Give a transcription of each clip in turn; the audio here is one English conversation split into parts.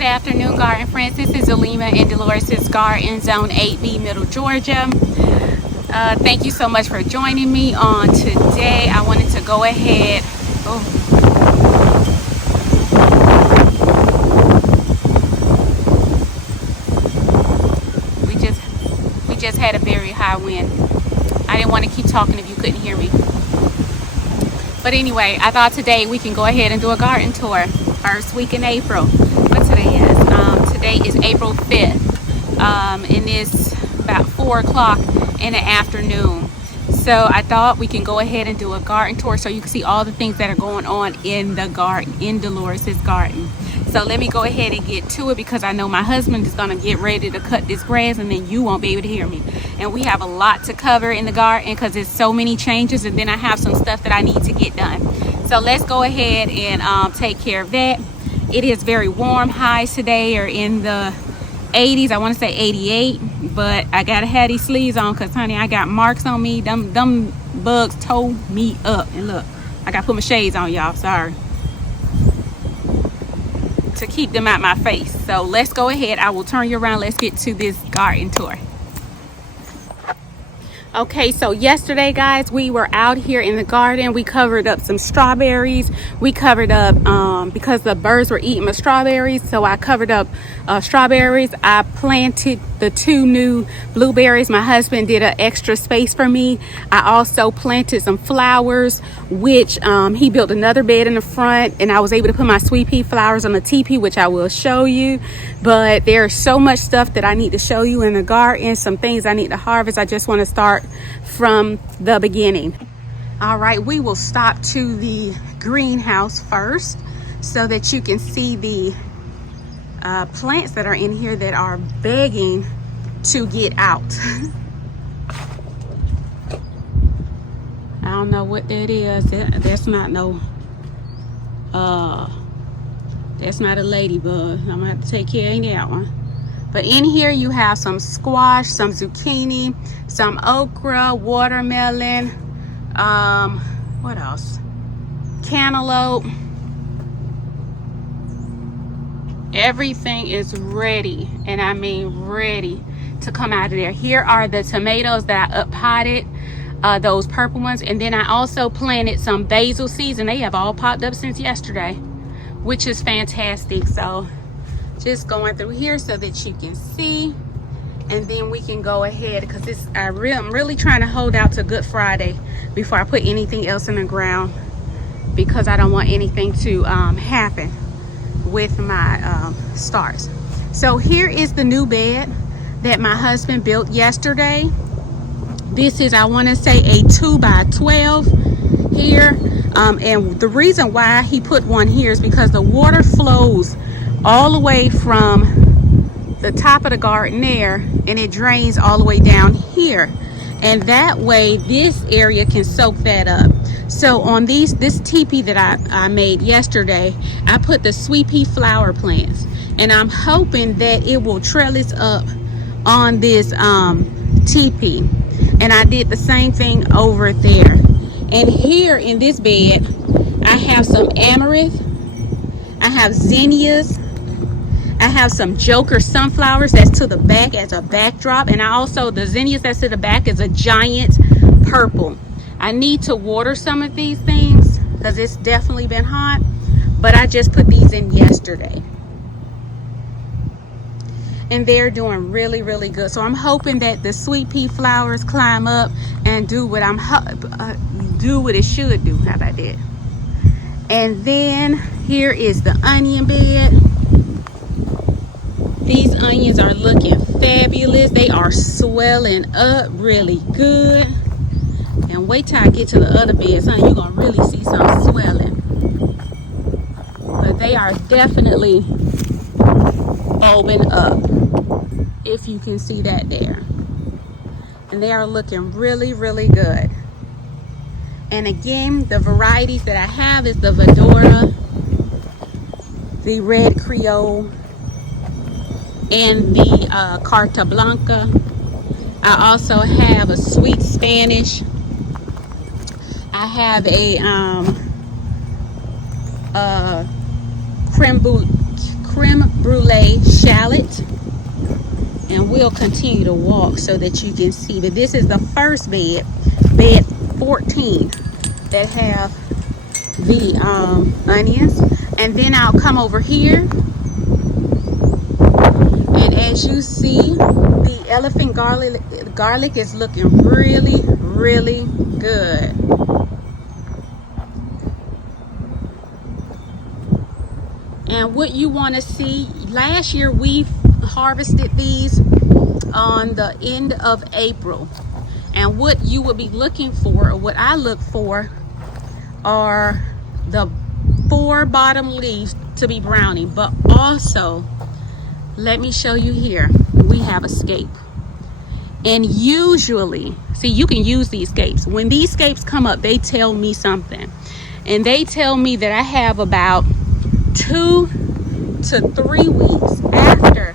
Good afternoon, garden friends. This is Alima in Delores' garden, Zone 8B, Middle Georgia. Thank you so much for joining me on today. I wanted to go ahead. We just had a very high wind. I didn't want to keep talking if you couldn't hear me. But anyway, I thought today we can go ahead and do a garden tour. First week in April. What today is? Today is April 5th. And it's about 4 o'clock in the afternoon. So I thought we can go ahead and do a garden tour so you can see all the things that are going on in the garden, in Delores' garden. So let me go ahead and get to it because I know my husband is going to get ready to cut this grass and then you won't be able to hear me. And we have a lot to cover in the garden because there's so many changes, and then I have some stuff that I need to get done. So let's go ahead and take care of that. It is very warm. Highs today are in the 80s. I want to say 88, but I gotta have these sleeves on because, honey, I got marks on me. Them bugs tore me up. And look, I gotta put my shades on, y'all. Sorry. To keep them out my face. So let's go ahead. I will turn you around. Let's get to this garden tour. Okay, so yesterday, guys, we were out here in the garden. We covered up some strawberries. We covered up because the birds were eating my strawberries, so I covered up strawberries. I planted the 2 new blueberries. My husband did an extra space for me. I also planted some flowers, which he built another bed in the front, and I was able to put my sweet pea flowers on the teepee, which I will show you. But there's so much stuff that I need to show you in the garden, some things I need to harvest. I just want to start from the beginning. All right, we will stop to the greenhouse first so that you can see the plants that are in here that are begging to get out. I don't know what that is. That's not no that's not a ladybug. I'm gonna have to take care of that one. But in here you have some squash, some zucchini, some okra, watermelon, what else? Cantaloupe. Everything is ready, and I mean ready to come out of there. Here are the tomatoes that I up potted, those purple ones, and then I also planted some basil seeds, and they have all popped up since yesterday, which is fantastic. So just going through here so that you can see, and then we can go ahead because I'm really trying to hold out to Good Friday before I put anything else in the ground, because I don't want anything to happen with my stars. So here is the new bed that my husband built yesterday. This is, I want to say, a 2x12 here, and the reason why he put one here is because the water flows all the way from the top of the garden there, and it drains all the way down here, and that way this area can soak that up. So on this teepee that I made yesterday, I put the sweet pea flower plants, and I'm hoping that it will trellis up on this teepee. And I did the same thing over there. And here in this bed, I have some amaranth, I have zinnias, I have some Joker sunflowers that's to the back as a backdrop, and I also, the zinnias that's to the back is a giant purple. I need to water some of these things because it's definitely been hot, but I just put these in yesterday. And they're doing really, really good. So I'm hoping that the sweet pea flowers climb up and do what it should do. How about that? And then here is the onion bed. These onions are looking fabulous. They are swelling up really good. And wait till I get to the other beds, honey, you're gonna really see some swelling. But they are definitely bulbing up, if you can see that there. And they are looking really, really good. And again, the varieties that I have is the Vedora, the Red Creole, and the Carta Blanca. I also have a sweet Spanish. I have a creme creme brulee shallot. And we'll continue to walk so that you can see. But this is the first bed, bed 14, that have the onions. And then I'll come over here, and as you see, the elephant garlic is looking really, really good. And what you want to see, last year we harvested these on the end of April, and what you would be looking for, or what I look for, are the 4 bottom leaves to be browning. But also, let me show you here, we have a scape. And usually, see, you can use these scapes. When these scapes come up, they tell me something, and they tell me that I have about 2 to 3 weeks after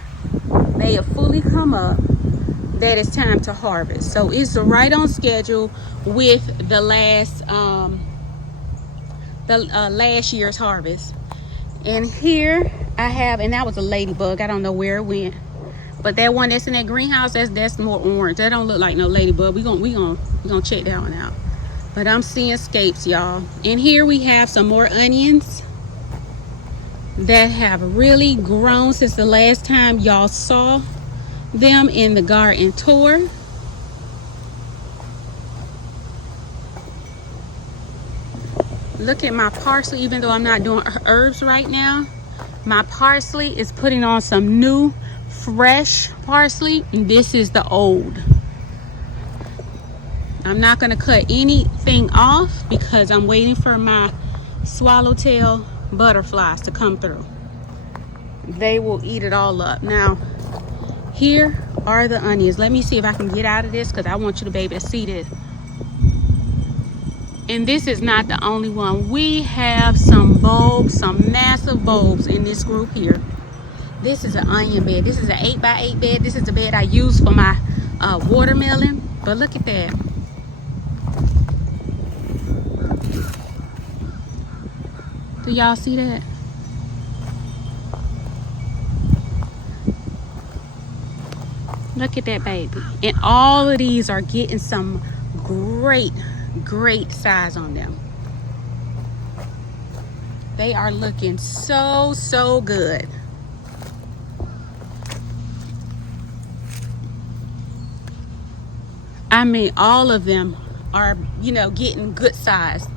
they have fully come up that it's time to harvest. So it's right on schedule with the last year's harvest. And here I have, and that was a ladybug, I don't know where it went, but that one that's in that greenhouse, that's more orange. That don't look like no ladybug. we gonna check that one out. But I'm seeing scapes, y'all. And here we have some more onions that have really grown since the last time y'all saw them in the garden tour. Look at my parsley. Even though I'm not doing herbs right now, my parsley is putting on some new fresh parsley, and this is the old. I'm not going to cut anything off because I'm waiting for my swallowtail butterflies to come through. They will eat it all up. Now, here are the onions. Let me see if I can get out of this, because I want you to be able to see this. And this is not the only one. We have some bulbs, some massive bulbs in this group here. This is an onion bed. This is an 8x8 bed. This is the bed I use for my watermelon. But look at that. Do y'all see that? Look at that, baby. And all of these are getting some great size on them. They are looking so good. I mean, all of them are, getting good size.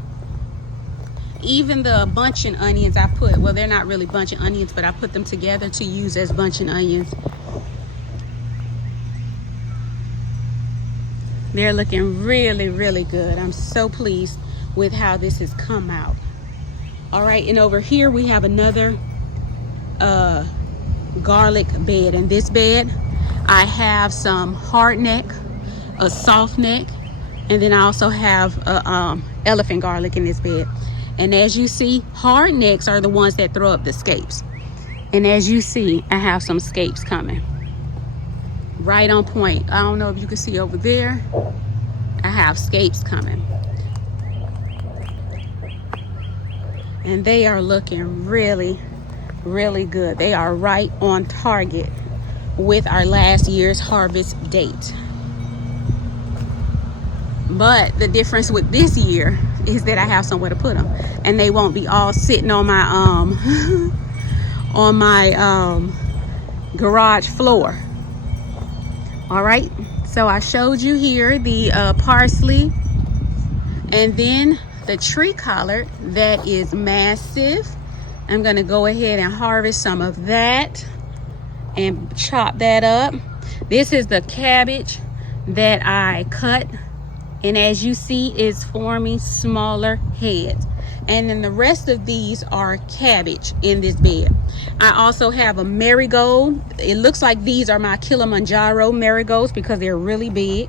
Even the bunching onions I put, well, they're not really bunching onions, but I put them together to use as bunching onions. They're looking really good. I'm so pleased with how this has come out. All right, and over here we have another garlic bed. In this bed, I have some hard neck, a soft neck, and then I also have elephant garlic in this bed. And as you see, hard necks are the ones that throw up the scapes. And as you see, I have some scapes coming. Right on point. I don't know if you can see over there. I have scapes coming. And they are looking really good. They are right on target with our last year's harvest date. But the difference with this year is that I have somewhere to put them, and they won't be all sitting on my garage floor. All right, so I showed you here the parsley, and then the tree collard that is massive. I'm gonna go ahead and harvest some of that and chop that up. This is the cabbage that I cut, and as you see, it's forming smaller heads. And then the rest of these are cabbage in this bed. I also have a marigold. It looks like these are my Kilimanjaro marigolds because they're really big.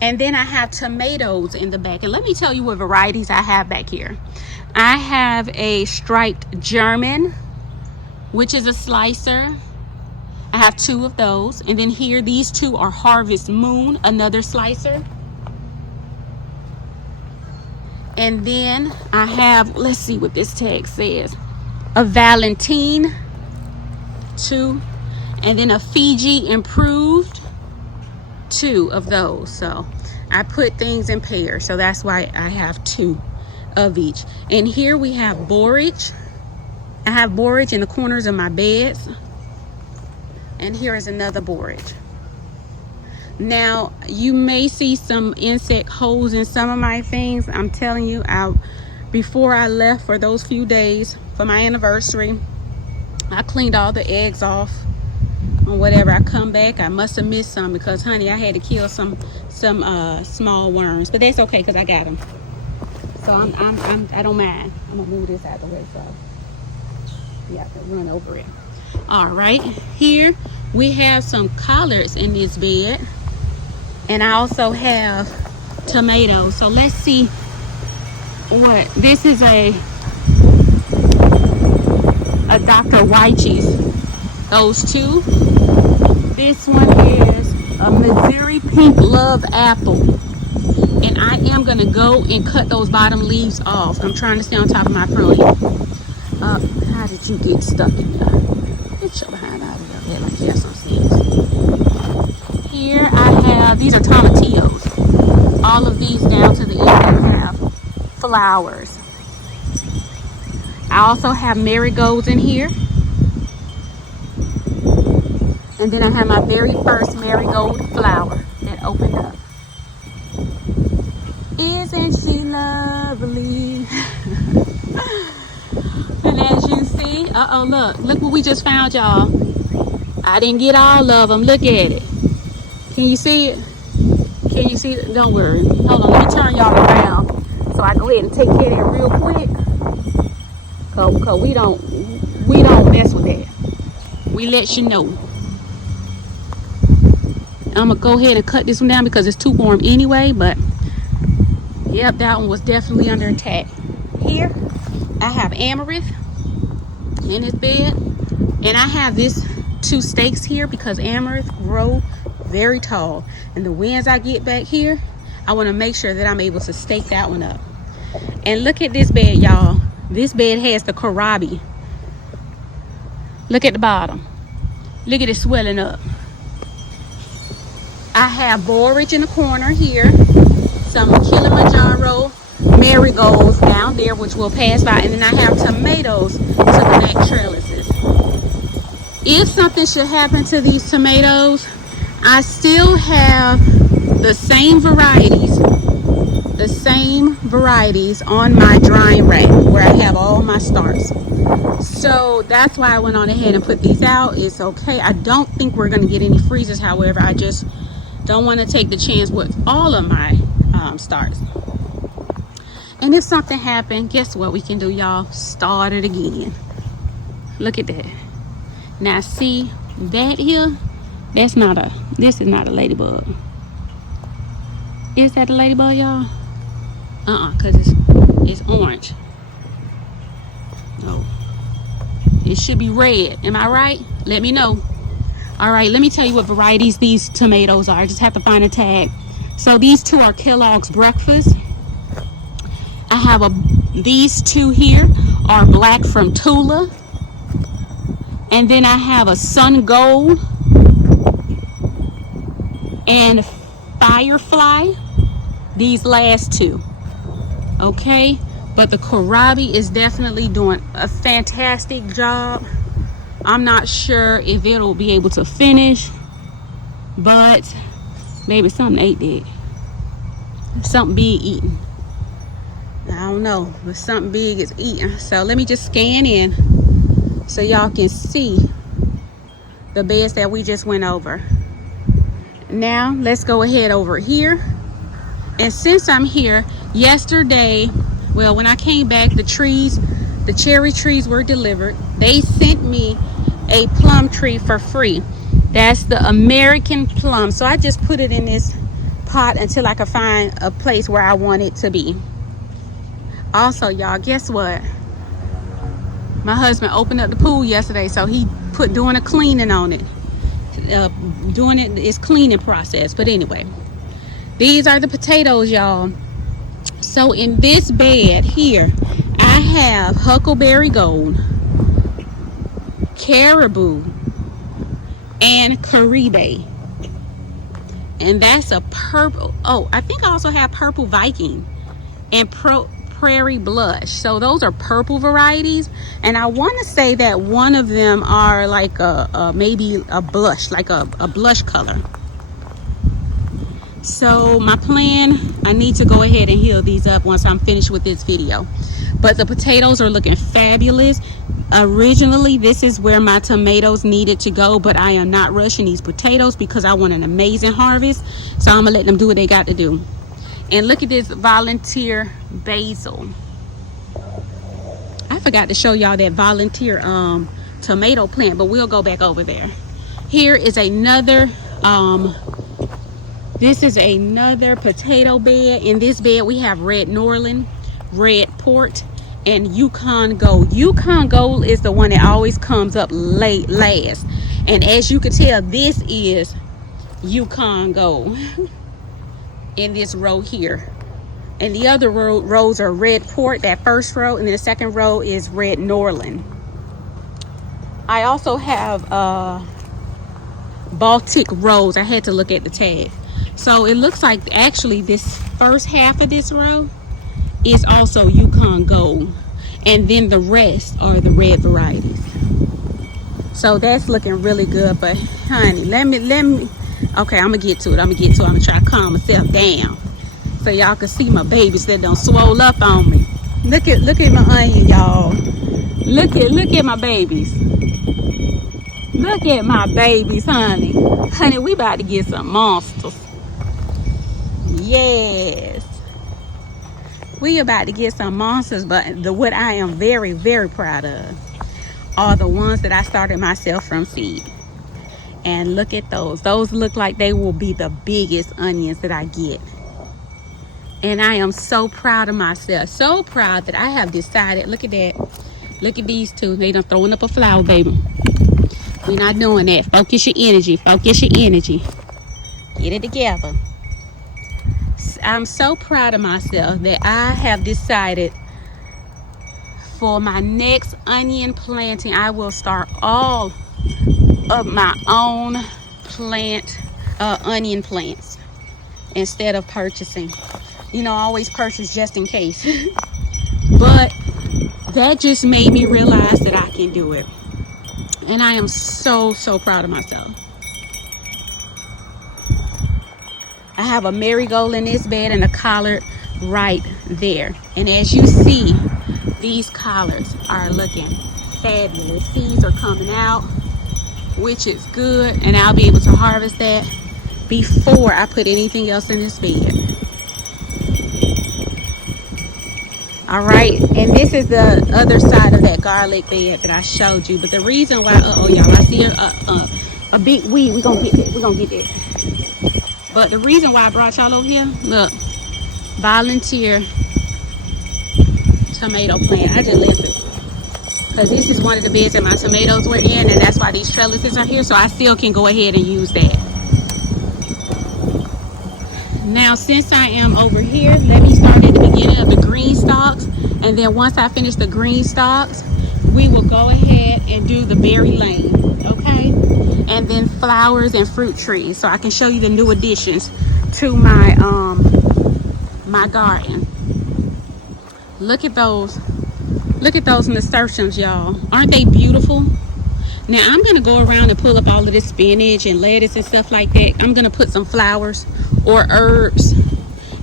And then I have tomatoes in the back. And let me tell you what varieties I have back here. I have a striped German, which is a slicer. I have 2 of those. And then here, these 2 are Harvest Moon, another slicer. And then I have, let's see what this tag says. a Valentine, 2, and then a Fiji Improved, 2 of those. So I put things in pairs, so that's why I have 2 of each. And here we have borage. I have borage in the corners of my beds, and here is another borage. Now you may see some insect holes in some of my things. I'm telling you, before I left for those few days for my anniversary, I cleaned all the eggs off. Or whatever, I come back, I must have missed some, because honey, I had to kill some small worms, but that's okay because I got them. So I don't mind. I'm gonna move this out of the way so you have to run over it. All right, here we have some collards in this bed, and I also have tomatoes. So let's see what this is. A Dr. Yayyy's. Those 2. This one is a Missouri Pink Love Apple, and I am gonna go and cut those bottom leaves off. I'm trying to stay on top of my pearly. How did you get stuck in there? Get your behind out of there like you have some seeds. Here I have, these are tomatillos. All of these down to the end have flowers. I also have marigolds in here. And then I have my very first marigold flower that opened up. Isn't she lovely? And as you see, look what we just found, y'all. I didn't get all of them. Look at it. Can you see it? Can you see it? Don't worry. Hold on, let me turn y'all around so I go ahead and take care of that real quick. Cause we don't mess with that. We let you know. I'm gonna go ahead and cut this one down because it's too warm anyway, but yep, that one was definitely under attack. Here I have amaranth in this bed, and I have this 2 stakes here because amaranth grow very tall, and the winds I get back here, I want to make sure that I'm able to stake that one up. And look at this bed, y'all. This bed has the kohlrabi. Look at the bottom. Look at it swelling up. I have borage in the corner here, some Kilimanjaro marigolds down there, which will pass by, and then I have tomatoes to the back trellises. If something should happen to these tomatoes, I still have the same varieties on my drying rack where I have all my starts. So that's why I went on ahead and put these out. It's okay. I don't think we're going to get any freezes. However, I just don't want to take the chance with all of my starts. And if something happened, guess what we can do, y'all? Start it again. Look at that. Now see that here? This is not a ladybug. Is that a ladybug, y'all? Because it's orange. No. It should be red. Am I right? Let me know. All right, let me tell you what varieties these tomatoes are. I just have to find a tag. So these 2 are Kellogg's Breakfast. I have these 2 here are Black from Tula. And then I have a Sun Gold and Firefly. These last 2. Okay, but the kohlrabi is definitely doing a fantastic job. I'm not sure if it'll be able to finish, but maybe something ate it. Something big eating. I don't know, but something big is eating. So let me just scan in so y'all can see the beds that we just went over. Now let's go ahead over here. And since I'm here, yesterday, well, when I came back, the cherry trees were delivered. They sent me a plum tree for free. That's the American plum. So I just put it in this pot until I could find a place where I want it to be. Also, y'all, guess what? My husband opened up the pool yesterday, so he doing a cleaning on it. Doing it's cleaning process. But anyway, these are the potatoes, y'all. So in this bed here, I have Huckleberry Gold. Caribou, and Caribe. And that's a purple. Oh, I think I also have purple Viking and prairie blush. So those are purple varieties, and I want to say that one of them are like a maybe a blush, like a blush color. So my plan, I need to go ahead and heal these up once I'm finished with this video. But the potatoes are looking fabulous. Originally, this is where my tomatoes needed to go, but I am not rushing these potatoes because I want an amazing harvest. So I'm gonna let them do what they got to do. And look at this volunteer basil. I forgot to show y'all that volunteer tomato plant, but we'll go back over there. Here is another this is another potato bed. In this bed we have red Norland, red port, and Yukon Gold. Yukon Gold is the one that always comes up last, and as you can tell, this is Yukon Gold in this row here. And the other rows are red port, that first row, and then the second row is red Norland. I also have Baltic rose. I had to look at the tag. So it looks like actually this first half of this row is also Yukon Gold, and then the rest are the red varieties. So that's looking really good. But honey, let me okay, I'm gonna get to it. I'm gonna try to calm myself down so y'all can see my babies that don't swole up on me. Look at my onion, y'all. Look at my babies. Look at my babies, honey. Honey, we about to get some monsters. Yes, we about to get some monsters. But what I am very, very proud of are the ones that I started myself from seed. And look at those. Those look like they will be the biggest onions that I get. And I am so proud of myself. So proud that I have decided, look at that. Look at these two. They done throwing up a flower, baby. We're not doing that. Focus your energy. Focus your energy. Get it together. I'm so proud of myself that I have decided for my next onion planting, I will start all of my own onion plants instead of purchasing. You know, I always purchase just in case. But that just made me realize that I can do it. And I am so proud of myself. I have a marigold in this bed and a collard right there. And as you see, these collards are looking fabulous. Seeds are coming out, which is good. And I'll be able to harvest that before I put anything else in this bed. All right, and this is the other side of that garlic bed that I showed you. But the reason why, y'all, I see a big weed. We're gonna get that. But the reason why I brought y'all over here, look, volunteer tomato plant. I just left it because this is one of the beds that my tomatoes were in, and that's why these trellises are here. So I still can go ahead and use that. Now, since I am over here, let me start at the beginning of the green stalks, and then once I finish the green stalks, we will go ahead and do the berry lane, okay? And then flowers and fruit trees, so I can show you the new additions to my my garden. Look at those nasturtiums, y'all. Aren't they beautiful? Now I'm gonna go around and pull up all of this spinach and lettuce and stuff like that. I'm gonna put some flowers or herbs.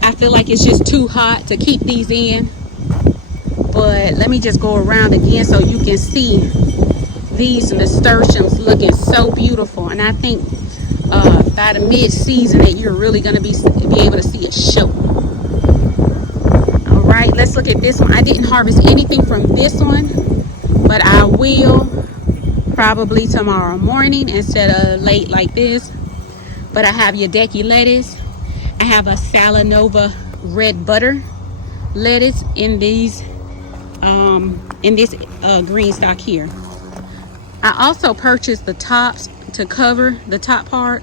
I feel like it's just too hot to keep these in, but let me just go around again so you can see these nasturtiums looking so beautiful. And I think by the mid-season that you're really going to be able to see it show. All right, let's look at this one. I didn't harvest anything from this one, but I will probably tomorrow morning instead of late like this. But I have Yayyyy lettuce. I have a Salanova red butter lettuce in these this green stock here. I also purchased the tops to cover the top part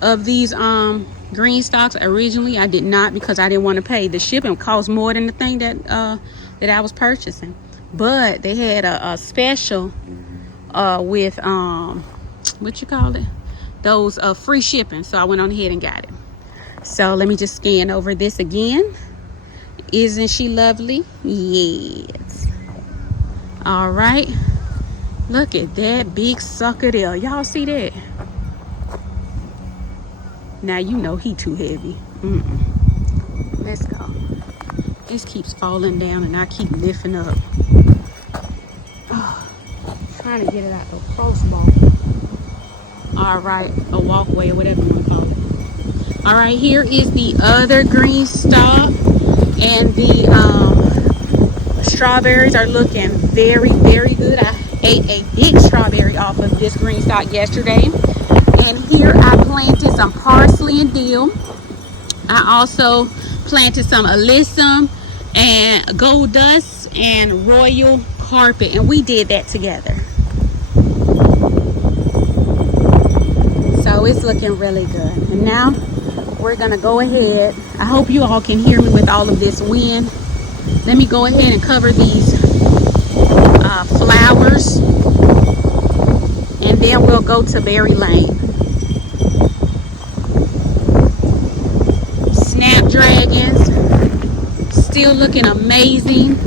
of these green stalks. Originally I did not, because I didn't want to pay. The shipping cost more than the thing that I was purchasing. But they had a special with what you call it, those free shipping. So I went on ahead and got it. So let me just scan over this again. Isn't she lovely? Yes. All right, look at that big sucker there. Y'all see that? Now you know he too heavy. Let's go. This keeps falling down and I keep lifting up. Oh, trying to get it out the crossbar. All right, a walkway or whatever you want to call it. All right, here is the other green stalk, and the strawberries are looking very, very good. I ate a big strawberry off of this green stalk yesterday. And here I planted some parsley and dill. I also planted some alyssum and gold dust and royal carpet, and we did that together. So it's looking really good. And now we're gonna go ahead. I hope you all can hear me with all of this wind. Let me go ahead and cover these flowers, and then we'll go to Berry Lane. Snapdragons still looking amazing.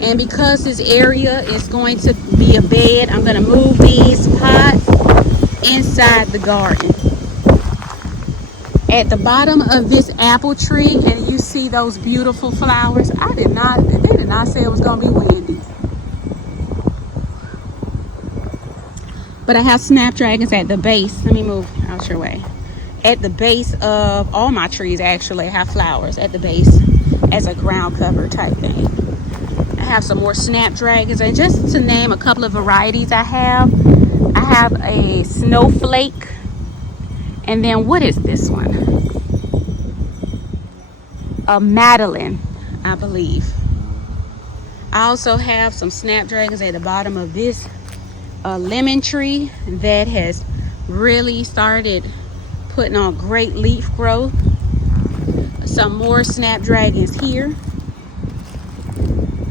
And because this area is going to be a bed, I'm going to move these pots inside the garden. At the bottom of this apple tree, and you see those beautiful flowers. They did not say it was going to be windy. But I have snapdragons at the base. Let me move out your way. At the base of all my trees, actually, I have flowers at the base as a ground cover type thing. I have some more snapdragons, and just to name a couple of varieties I have a snowflake, and then what is this one? A Madeline, I believe. I also have some snapdragons at the bottom of this lemon tree that has really started putting on great leaf growth. Some more snapdragons here.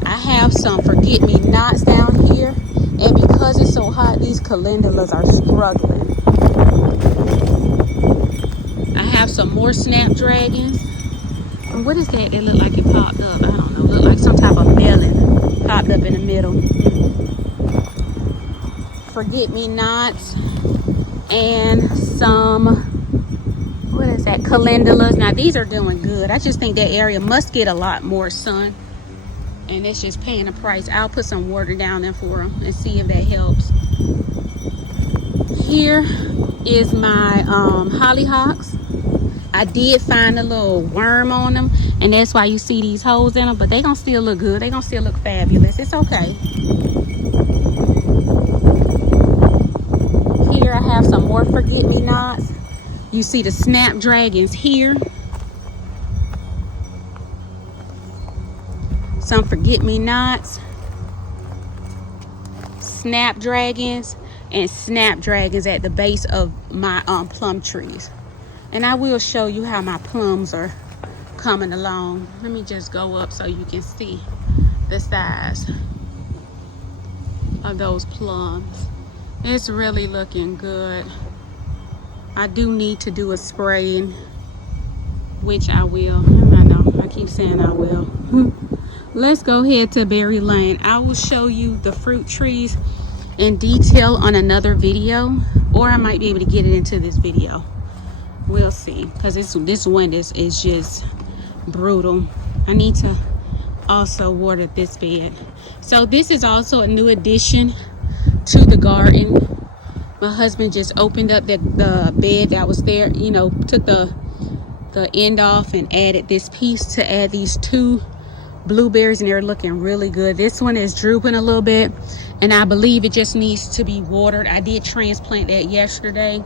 I have some forget-me-nots down here, and because it's so hot, these calendulas are struggling. I have some more snapdragons. And what is that? It looked like it popped up. I don't know. It looked like some type of melon popped up in the middle. Forget-me-nots and some, what is that, calendulas. Now these are doing good. I just think that area must get a lot more sun, and it's just paying a price. I'll put some water down there for them and see if that helps. Here is my hollyhocks. I did find a little worm on them, and that's why you see these holes in them, but they gonna still look good. They gonna still look fabulous. It's okay. Here I have some more forget-me-nots. You see the snapdragons here. Some forget-me-nots, snapdragons, and snapdragons at the base of my plum trees. And I will show you how my plums are coming along. Let me just go up so you can see the size of those plums. It's really looking good. I do need to do a spraying, which I will. I know, I keep saying I will. Let's go ahead to Berry Lane. I will show you the fruit trees in detail on another video, or I might be able to get it into this video. We'll see, because this wind is just brutal. I need to also water this bed. So this is also a new addition to the garden. My husband just opened up the bed that was there, you know, took the end off and added this piece to add these two blueberries, and they're looking really good. This one is drooping a little bit, and I believe it just needs to be watered. I did transplant that yesterday,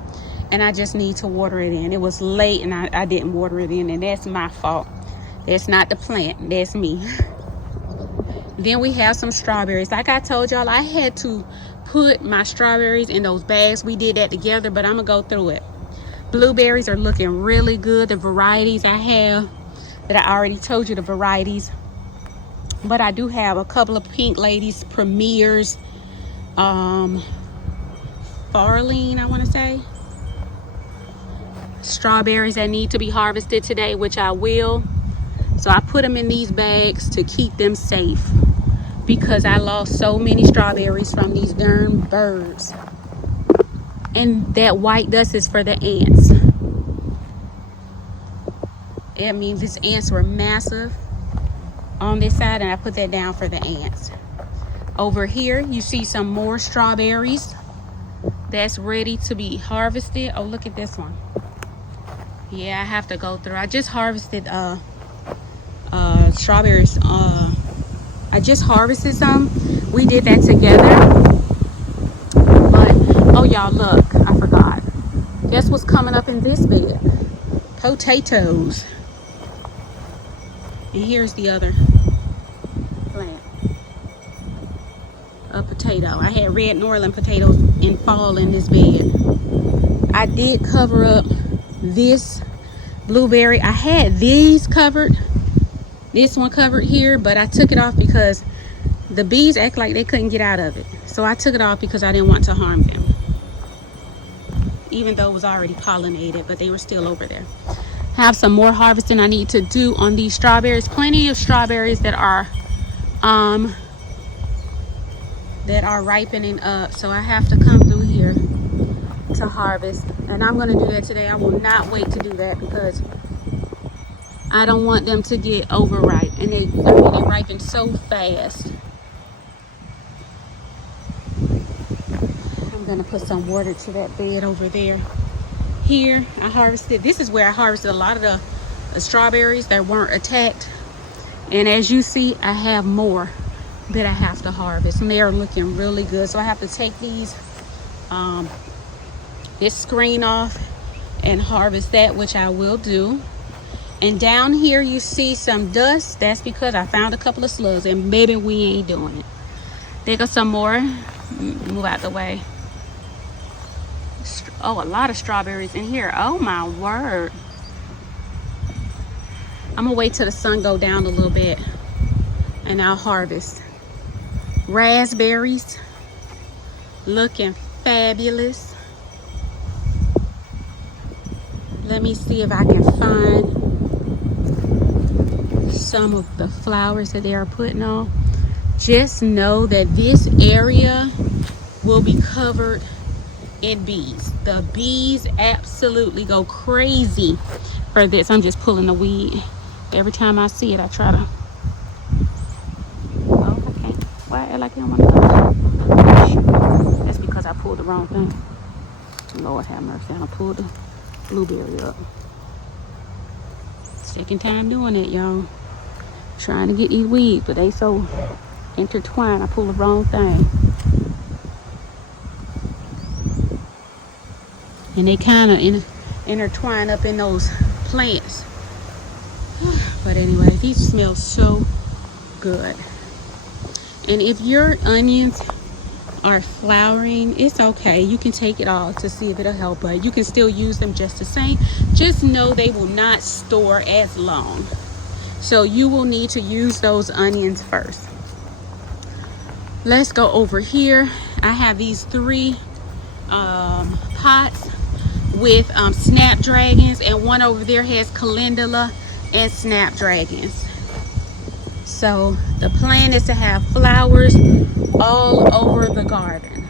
and I just need to water it in. It was late and I didn't water it in, and that's my fault. That's not the plant, that's me. Then we have some strawberries. Like I told y'all, I had to put my strawberries in those bags. We did that together, but I'm gonna go through it. Blueberries are looking really good. The varieties I have that I already told you the varieties, but I do have a couple of pink ladies premieres Farlene, I want to say. Strawberries that need to be harvested today, which I will. So I put them in these bags to keep them safe because I lost so many strawberries from these darn birds. And that white dust is for the ants. I mean, these ants were massive on this side, and I put that down for the ants. Over here, you see some more strawberries that's ready to be harvested. Oh, look at this one. Yeah, I have to go through. I just harvested strawberries. I just harvested some. We did that together. But, oh, y'all, look. I forgot. Guess what's coming up in this bed? Potatoes. And here's the other plant. A potato. I had red Norland potatoes in fall in this bed. I did cover up this blueberry. I had these covered, this one covered here, but I took it off because the bees act like they couldn't get out of it. So I took it off because I didn't want to harm them, even though it was already pollinated, but they were still over there. Have some more harvesting I need to do on these strawberries. Plenty of strawberries that are ripening up, so I have to come through here to harvest, and I'm going to do that today. I will not wait to do that because I don't want them to get overripe, and they ripen so fast. I'm going to put some water to that bed over there. Here I harvested, this is where I harvested a lot of the strawberries that weren't attacked, and as you see, I have more that I have to harvest, and they are looking really good. So I have to take these this screen off and harvest that, which I will do. And down here you see some dust. That's because I found a couple of slugs, and maybe we ain't doing it. There go some more. Move out the way. Oh, a lot of strawberries in here. Oh my word. I'm gonna wait till the sun go down a little bit and I'll harvest. Raspberries looking fabulous. Let me see if I can find some of the flowers that they are putting on. Just know that this area will be covered in bees. The bees absolutely go crazy for this. I'm just pulling the weed. Every time I see it, I try to. Oh, I can't. Why I act like I don't want to go? That's because I pulled the wrong thing. Lord have mercy. I pulled the blueberry up. Second time doing it, y'all. Trying to get these weeds, but they so intertwined. I pulled the wrong thing. And they kind of intertwine up in those plants. But anyway, these smell so good. And if your onions are flowering, it's okay. You can take it off to see if it'll help, but you can still use them just the same. Just know they will not store as long. So you will need to use those onions first. Let's go over here. I have these 3 pots with snapdragons, and one over there has calendula and snapdragons. So the plan is to have flowers all over the garden.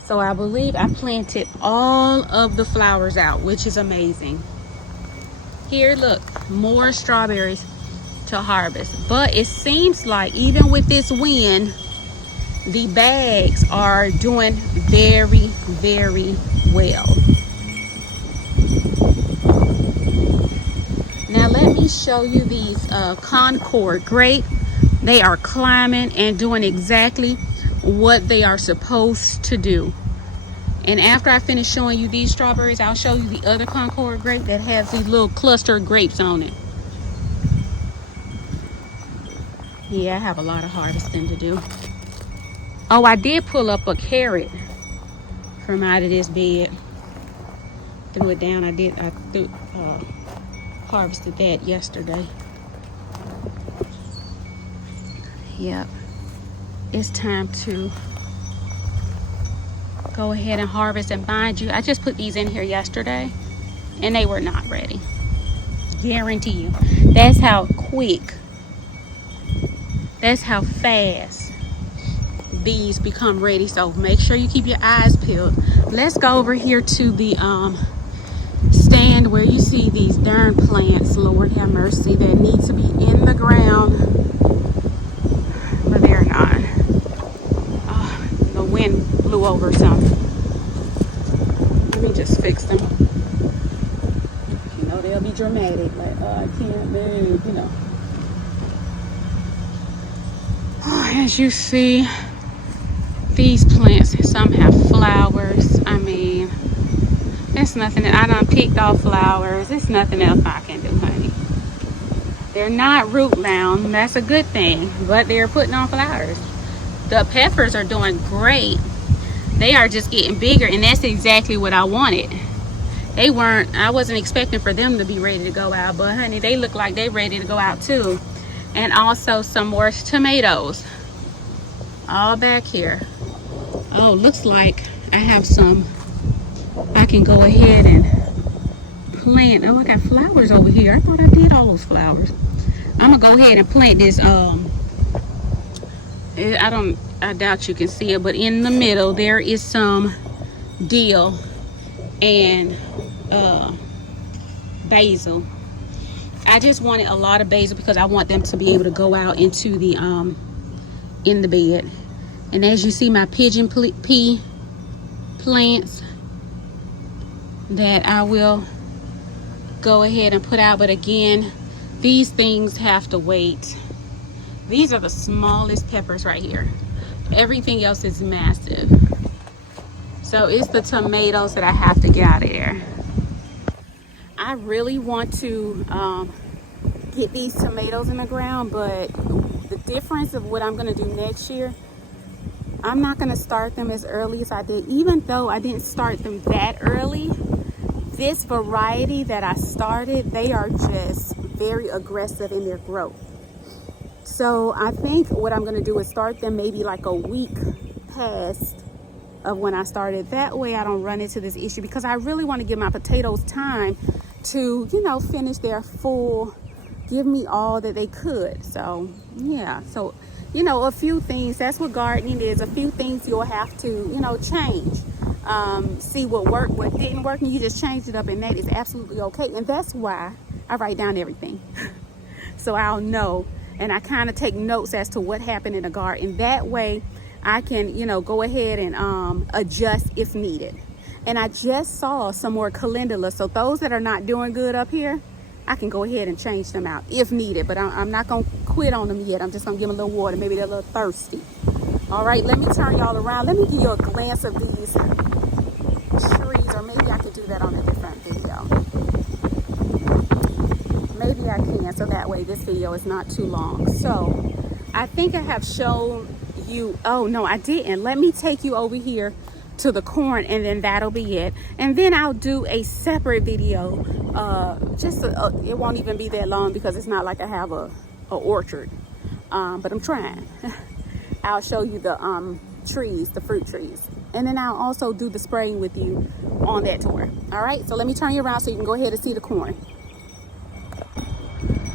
So I believe I planted all of the flowers out, which is amazing. Here, look, more strawberries to harvest. But it seems like even with this wind, the bags are doing very, very well. Now let me show you these Concord grape. They are climbing and doing exactly what they are supposed to do. And after I finish showing you these strawberries, I'll show you the other Concord grape that has these little clustered grapes on it. Yeah, I have a lot of harvesting to do. Oh, I did pull up a carrot from out of this bed. Threw it down. I harvested that yesterday. Yep. It's time to go ahead and harvest. And mind you, I just put these in here yesterday and they were not ready. Guarantee you. That's how quick, that's how fast these become ready. So make sure you keep your eyes peeled. Let's go over here to the stand where you see these darn plants, Lord have mercy, that need to be in the ground, but they're not. Oh, the wind blew over something. Let me just fix them. You know, they'll be dramatic, like, oh, I can't move, you know. Oh, as you see, these plants, some have flowers. I mean, it's nothing that I done picked off flowers. It's nothing else I can do, honey. They're not root bound. That's a good thing, but they're putting on flowers. The peppers are doing great. They are just getting bigger, and that's exactly what I wanted. They weren't, I wasn't expecting for them to be ready to go out, but honey, they look like they're ready to go out too. And also some more tomatoes all back here. Oh, looks like I have some I can go ahead and plant. Oh, I got flowers over here. I thought I did all those flowers. I'm gonna go ahead and plant this. I doubt you can see it, but in the middle there is some dill and basil. I just wanted a lot of basil because I want them to be able to go out into the in the bed. And as you see, my pigeon pea plants that I will go ahead and put out, but again, these things have to wait. These are the smallest peppers right here. Everything else is massive. So it's the tomatoes that I have to get out of there. I really want to get these tomatoes in the ground, but the difference of what I'm going to do next year, I'm not going to start them as early as I did. Even though I didn't start them that early, this variety that I started, they are just very aggressive in their growth. So I think what I'm going to do is start them maybe like a week past of when I started. That way I don't run into this issue, because I really want to give my potatoes time to, you know, finish their full, give me all that they could. So yeah, so you know, a few things, that's what gardening is. A few things you'll have to, you know, change. See what worked, what didn't work, and you just change it up, and that is absolutely okay. And that's why I write down everything. So I'll know, and I kind of take notes as to what happened in the garden. That way I can, you know, go ahead and adjust if needed. And I just saw some more calendula, so those that are not doing good up here, I can go ahead and change them out if needed, but I'm not gonna quit on them yet. I'm just gonna give them a little water. Maybe they're a little thirsty. All right, let me turn y'all around. Let me give you a glance of these trees, or maybe I could do that on a different video. Maybe I can, so that way this video is not too long. So I think I have shown you, oh no, I didn't. Let me take you over here to the corn, and then that'll be it. And then I'll do a separate video. It won't even be that long, because it's not like I have a orchard, but I'm trying. I'll show you the trees, the fruit trees, and then I'll also do the spraying with you on that tour. All right, so let me turn you around so you can go ahead and see the corn.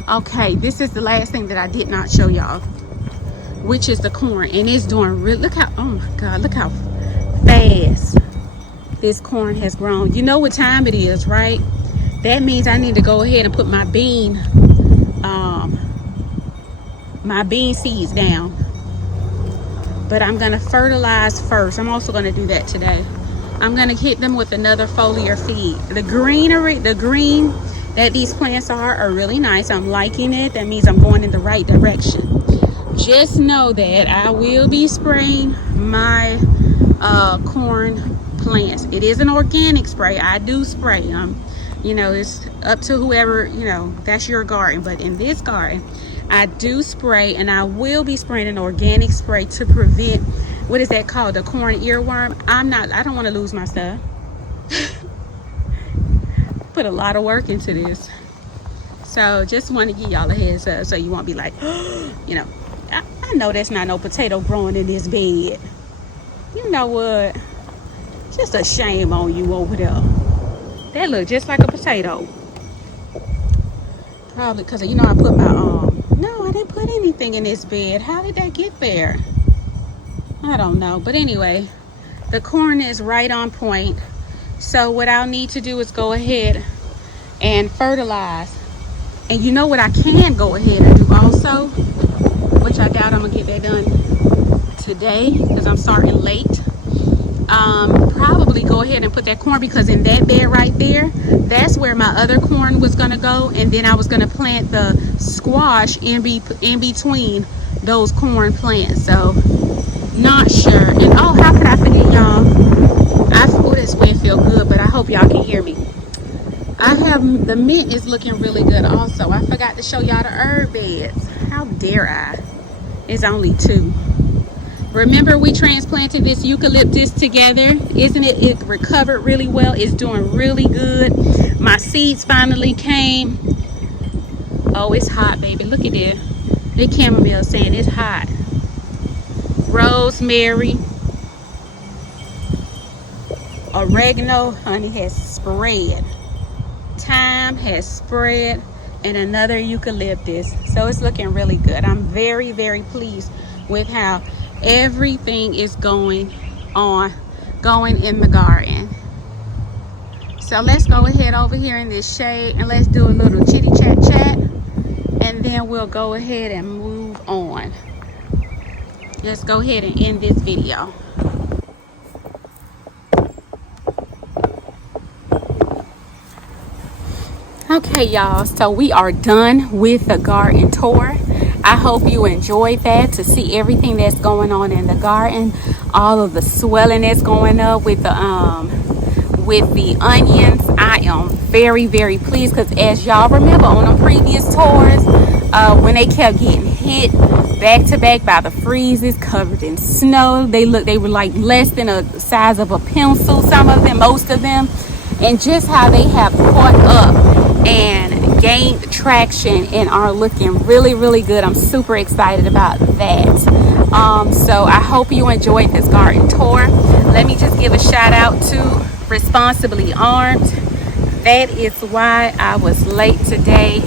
Okay, this is the last thing that I did not show y'all, which is the corn, and it's doing real. Look how, oh my God, look how fast this corn has grown. You know what time it is, right? That means I need to go ahead and put my bean seeds down, but I'm gonna fertilize first. I'm also gonna do that today. I'm gonna hit them with another foliar feed. The green that these plants are really nice. I'm liking it. That means I'm going in the right direction. Just know that I will be spraying my corn plants. It is an organic spray. I do spray. You know, it's up to whoever, you know, that's your garden. But in this garden, I do spray, and I will be spraying an organic spray to prevent, what is that called? The corn earworm. I don't want to lose my stuff. Put a lot of work into this. So just want to give y'all a heads up, so you won't be like, you know, I know there's not no potato growing in this bed. You know what? Just a shame on you over there. That look just like a potato. Probably because, you know, I put my, no, I didn't put anything in this bed. How did that get there? I don't know. But anyway, the corn is right on point. So what I'll need to do is go ahead and fertilize. And you know what I can go ahead and do also, which I doubt I'm gonna get that done today because I'm starting late. Probably go ahead and put that corn, because in that bed right there, that's where my other corn was gonna go, and then I was gonna plant the squash in between those corn plants. So not sure. And oh, how could I forget y'all? Oh, this wind feel good, but I hope y'all can hear me. I have, the mint is looking really good also. I forgot to show y'all the herb beds. How dare I? It's only 2. Remember we transplanted this eucalyptus together? Isn't it? It recovered really well. It's doing really good. My seeds finally came. Oh, it's hot, baby. Look at this. The chamomile saying it's hot. Rosemary. Oregano, honey, has spread. Thyme has spread. And another eucalyptus. So it's looking really good. I'm very, very pleased with how everything is going in the garden. So let's go ahead over here in this shade and let's do a little chitty chat, and then we'll go ahead and move on. Let's go ahead and end this video. Okay, y'all, so we are done with the garden tour. I hope you enjoyed that, to see everything that's going on in the garden, all of the swelling that's going up with the onions. I am very, very pleased, because as y'all remember on the previous tours, when they kept getting hit back to back by the freezes, covered in snow, they were like less than a size of a pencil, some of them, most of them, and just how they have caught up and gained traction and are looking really, really good. I'm super excited about that. So I hope you enjoyed this garden tour. Let me just give a shout out to Responsibly Armed. That is why I was late today.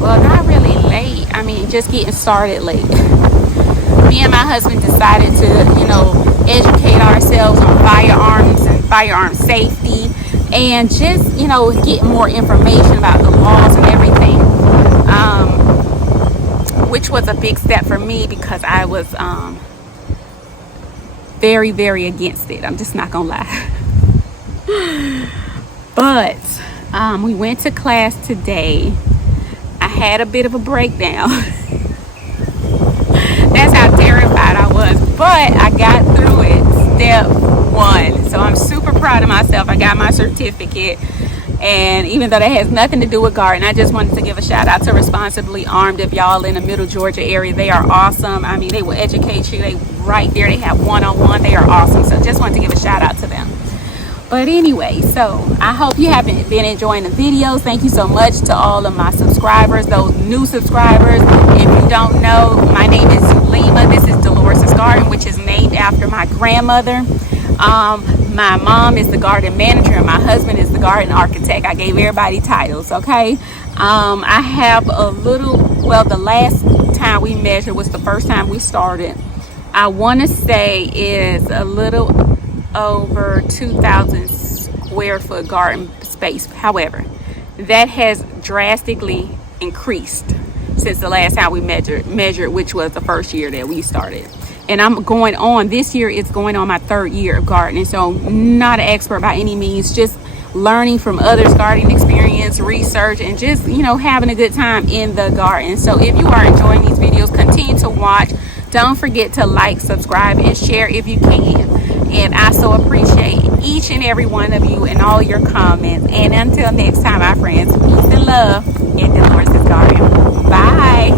Well, not really late. I mean, just getting started late. Me and my husband decided to, you know, educate ourselves on firearms and firearm safety, and just, you know, get more information about the laws and everything, which was a big step for me, because I was very, very against it. I'm just not gonna lie. But we went to class today. I had a bit of a breakdown. That's how terrified I was, but I got through it. Step 1. So I'm super proud of myself. I got my certificate, and even though that has nothing to do with garden, I just wanted to give a shout out to Responsibly Armed. If y'all in the Middle Georgia area, they are awesome. I mean, they will educate you. They right there. They have one-on-one. They are awesome. So just wanted to give a shout out to them. But anyway, so I hope you have been enjoying the videos. Thank you so much to all of my subscribers, those new subscribers. If you don't know, my name is Zulima. This is Delores' Garden, which is named after my grandmother. My mom is the garden manager and my husband is the garden architect. I gave everybody titles, okay? I have a little, well, the last time we measured was the first time we started. I want to say is a little over 2,000 square foot garden space. However, that has drastically increased since the last time we measured, which was the first year that we started. And I'm going on, this year it's going on my 3rd year of gardening. So not an expert by any means, just learning from others' gardening experience, research, and just, you know, having a good time in the garden. So if you are enjoying these videos, continue to watch. Don't forget to like, subscribe, and share if you can. And I so appreciate each and every one of you and all your comments. And until next time, my friends, peace and love in Delores' Garden. Bye.